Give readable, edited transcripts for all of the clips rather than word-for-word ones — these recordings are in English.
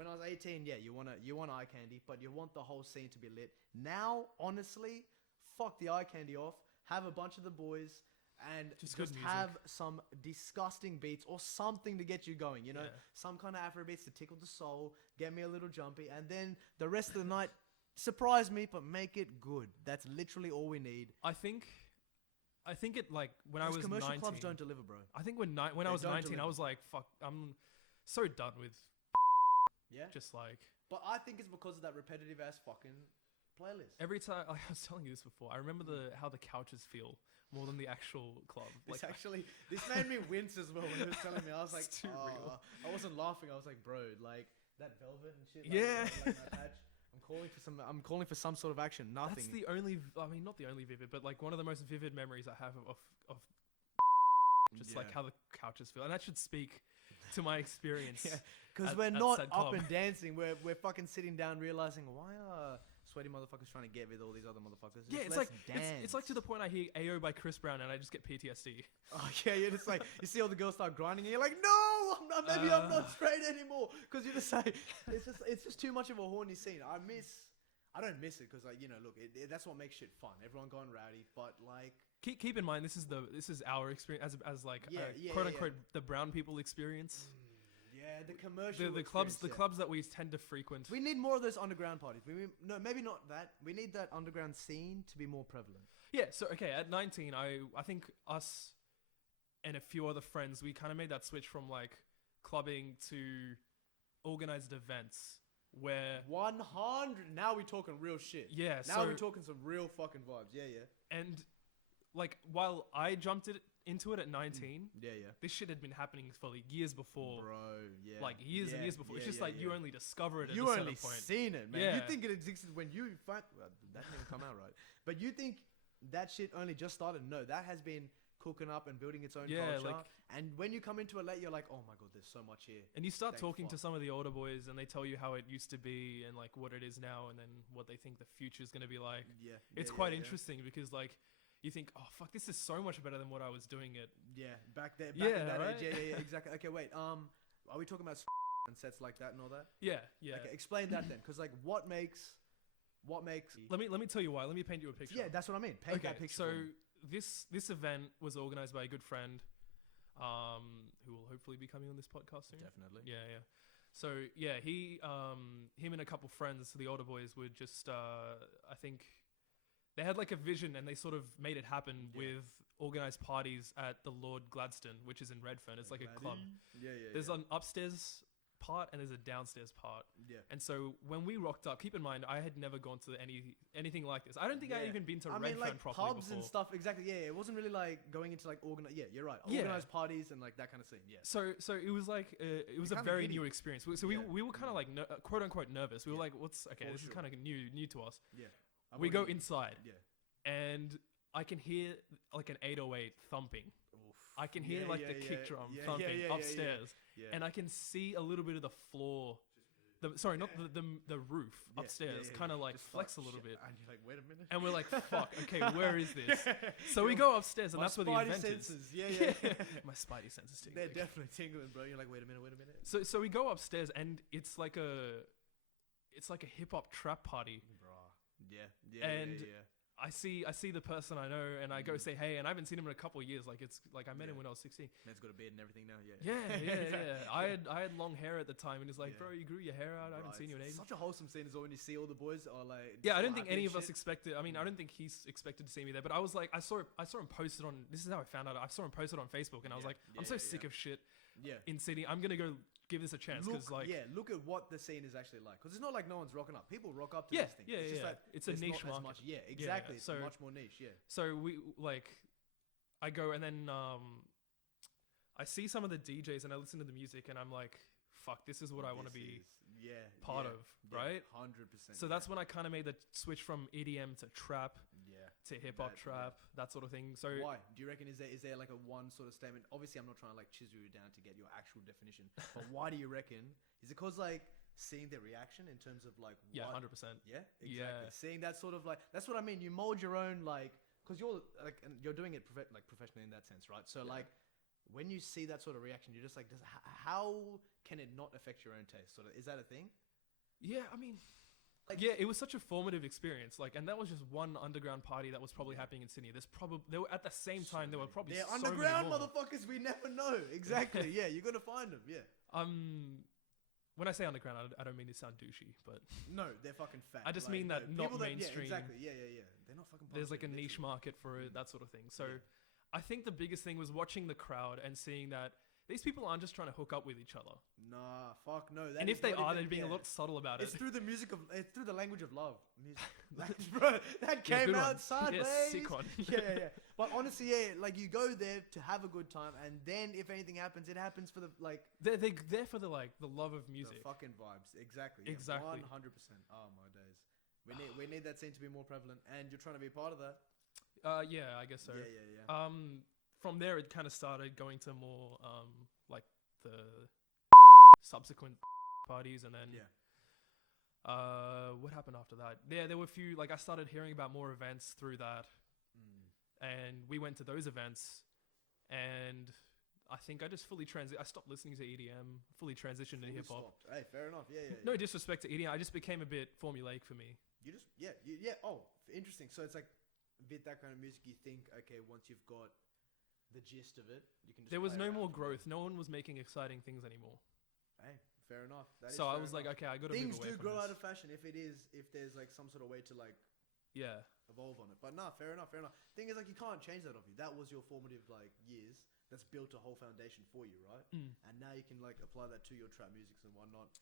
when I was 18, yeah, you want eye candy, but you want the whole scene to be lit. Now, honestly, fuck the eye candy off. Have a bunch of the boys and just have some disgusting beats or something to get you going. You know, some kind of Afro beats to tickle the soul, get me a little jumpy, and then the rest of the night, surprise me, but make it good. That's literally all we need. I think it like when I was 19. Commercial clubs don't deliver, bro. I think when I was 19, deliver. I was like, fuck, I'm so done with. Yeah. Just like. But I think it's because of that repetitive ass fucking playlist. Every time I was telling you this before, I remember how the couches feel more than the actual club. This made me wince as well when he was telling me. I was like, too real. I wasn't laughing. I was like, bro, like that velvet and shit. Yeah. Like my patch. I'm calling for some sort of action. Nothing. That's the only. I mean, not the only vivid, but like one of the most vivid memories I have of just like how the couches feel, and that should speak to my experience. Yeah, because we're not up and dancing. We're fucking sitting down, realizing why are sweaty motherfuckers trying to get with all these other motherfuckers. Yeah, it's like it's like to the point I hear AO by Chris Brown and I just get PTSD. Oh yeah, you're just like you see all the girls start grinding and you're like, no, I'm not straight anymore, because you just say it's just too much of a horny scene. I don't miss it because like, you know, look, that's what makes shit fun. Everyone going rowdy, but like keep in mind this is our experience as like quote unquote the brown people experience. Yeah, the commercial. The clubs that we tend to frequent. We need more of those underground parties. No, maybe not that. We need that underground scene to be more prevalent. Yeah. So okay, at 19, I think us and a few other friends, we kind of made that switch from like clubbing to organized events where 100. Now we're talking real shit. Yeah. Now we're talking some real fucking vibes. Yeah, yeah. And like while I jumped into it at 19, this shit had been happening for like years before, bro. Yeah, like years and years before. It's just like you only discover it. You only seen it, man. Yeah. You think it existed when you find that didn't come out right, but you think that shit only just started. No, that has been cooking up and building its own culture. Like, and when you come into it late, you're like, oh my god, there's so much here. And you start talking to some of the older boys, and they tell you how it used to be and like what it is now, and then what they think the future is going to be like. Yeah, it's quite interesting because like. You think, oh fuck, this is so much better than what I was doing it. Yeah, back in that age. Yeah, exactly. Okay, wait. Are we talking about and sets like that and all that? Yeah. Okay, explain that then, because like, what makes? Let me tell you why. Let me paint you a picture. Yeah, that's what I mean. Paint that picture. So this event was organized by a good friend, who will hopefully be coming on this podcast soon. Definitely. Yeah. So yeah, him and a couple friends, the older boys, would just I think. They had like a vision and they sort of made it happen with organized parties at the Lord Gladstone, which is in Redfern. It's like a club. There's an upstairs part and there's a downstairs part. Yeah. And so when we rocked up, keep in mind, I had never gone to anything like this. I don't think I had even been to Redfern like properly pubs before. And stuff. Exactly. Yeah. It wasn't really like going into like organized. Yeah, you're right. Organized parties and like that kind of scene. Yeah. So it was like it was a very new experience. So we were kind of like quote unquote nervous. We were like, this is kind of new to us. Yeah. We go inside, and I can hear like an 808 thumping. Oof. I can hear the kick drum thumping upstairs, and I can see a little bit of the floor. Not the roof upstairs, kind of like flex a little bit. And you're like, wait a minute. And we're like, fuck, okay, where is this? So we go upstairs, and that's where the event is. My spidey senses tingling. They're definitely tingling, bro. You're like, wait a minute. So we go upstairs, and it's like a hip hop trap party. Yeah. I see the person I know, and I go say hey, and I haven't seen him in a couple of years. Like it's like I met him when I was 16. Man's got a beard and everything now. Yeah. I had long hair at the time, and he's like, bro, you grew your hair out. I haven't seen you in ages. Such a wholesome scene as well when you see all the boys are like. Yeah, I don't think any of us expected. I mean, I don't think he's expected to see me there, but I was like, I saw him posted on. This is how I found out. I saw him posted on Facebook, and I was like, I'm so sick of shit. In Sydney, I'm gonna go give this a chance because look at what the scene is actually like, because it's not like no one's rocking up. People rock up to this thing. It's just like it's a niche market. Yeah, exactly. It's much more niche. Yeah. So we I go and then I see some of the DJs and I listen to the music and I'm like, fuck, this is what I want to be part of, right? 100%. So that's when I kind of made the switch from EDM to trap. To hip hop trap, that sort of thing. So why do you reckon is there like a one sort of statement? Obviously, I'm not trying to like chisel you down to get your actual definition, but why do you reckon? Is it because like seeing their reaction in terms of like 100%. Yeah, exactly. Seeing that sort of like that's what I mean. You mold your own like because you're doing it professionally in that sense, right? So like when you see that sort of reaction, you're just like, how can it not affect your own taste? Sort of, is that a thing? Yeah, I mean, Like, yeah, it was such a formative experience. Like, and that was just one underground party that was probably happening in Sydney. There were at the same time there were probably they're so underground many more. motherfuckers. We never know. Exactly. Yeah, you're gonna find them. Yeah. When I say underground, I don't mean to sound douchey, but No, they're fucking fat. I just mean that no, not people mainstream. Yeah, exactly. Yeah. They're not fucking. There's like a literally. niche market for it, that sort of thing. So Yeah. I think the biggest thing was watching the crowd and seeing that these people aren't just trying to hook up with each other. Nah, fuck no. That And is if they not are, even- they're being a yeah. lot subtle about It's it. through the music of. It's through the language of love. Music. Bro, that Yeah, came good one. out sideways. Yeah, sick one. yeah. But honestly, yeah, like you go there to have a good time, and then if anything happens, it happens for the like They're there for the love of the music. fucking vibes. Exactly. Exactly. 100%. Oh my days. We need that scene to be more prevalent, and you're trying to be a part of that. Yeah, I guess so. Yeah. From there, it kind of started going to more like the subsequent parties, and then what happened after that? Yeah, there were a few. Like I started hearing about more events through that, and we went to those events, and I think I just fully I stopped listening to EDM, fully transitioned to hip hop. Hey, fair enough. Yeah. No disrespect to EDM, I just became a bit formulaic for me. You just Oh, interesting. So it's like a bit that kind of music. You think, okay, once you've got the gist of it, you can. Just There was play no around more with it. growth. No one was making exciting things anymore. Hey, fair enough. That So is I fair was like, enough. okay, I got to Things move away do from grow this. out of fashion if there's like some sort of way to like Yeah. evolve on it. But nah, fair enough. Thing is, like, you can't change that of you. That was your formative like years. That's built a whole foundation for you, right? And now you can like apply that to your trap musics and whatnot.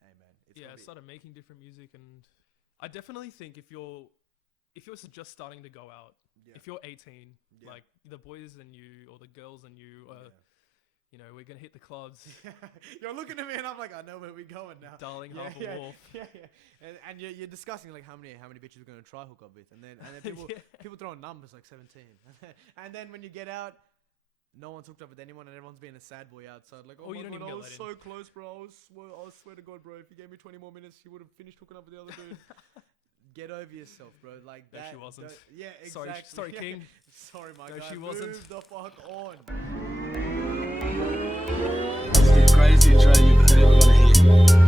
Hey man, I started making different music, and I definitely think if you're just starting to go out, if you're 18, like the boys and you or the girls and you, you know, we're gonna hit the clubs. You're looking at me and I'm like, I know where we're going now. Darling Harbour Wharf. Yeah. And you're discussing like how many bitches we're gonna try hook up with, and then people throwing numbers like 17, and then when you get out, no one's hooked up with anyone, and everyone's being a sad boy outside. Like, oh you my don't god, even I get was let so close, bro. I swear to God, bro. If you gave me 20 more minutes, you would have finished hooking up with the other dude. Get over yourself, bro. Like No, that. she wasn't. Yeah, exactly. Sorry, Yeah. King. Sorry, my No, guy. she wasn't. Move the fuck on. Let's get crazy and try to get the video we're gonna hit.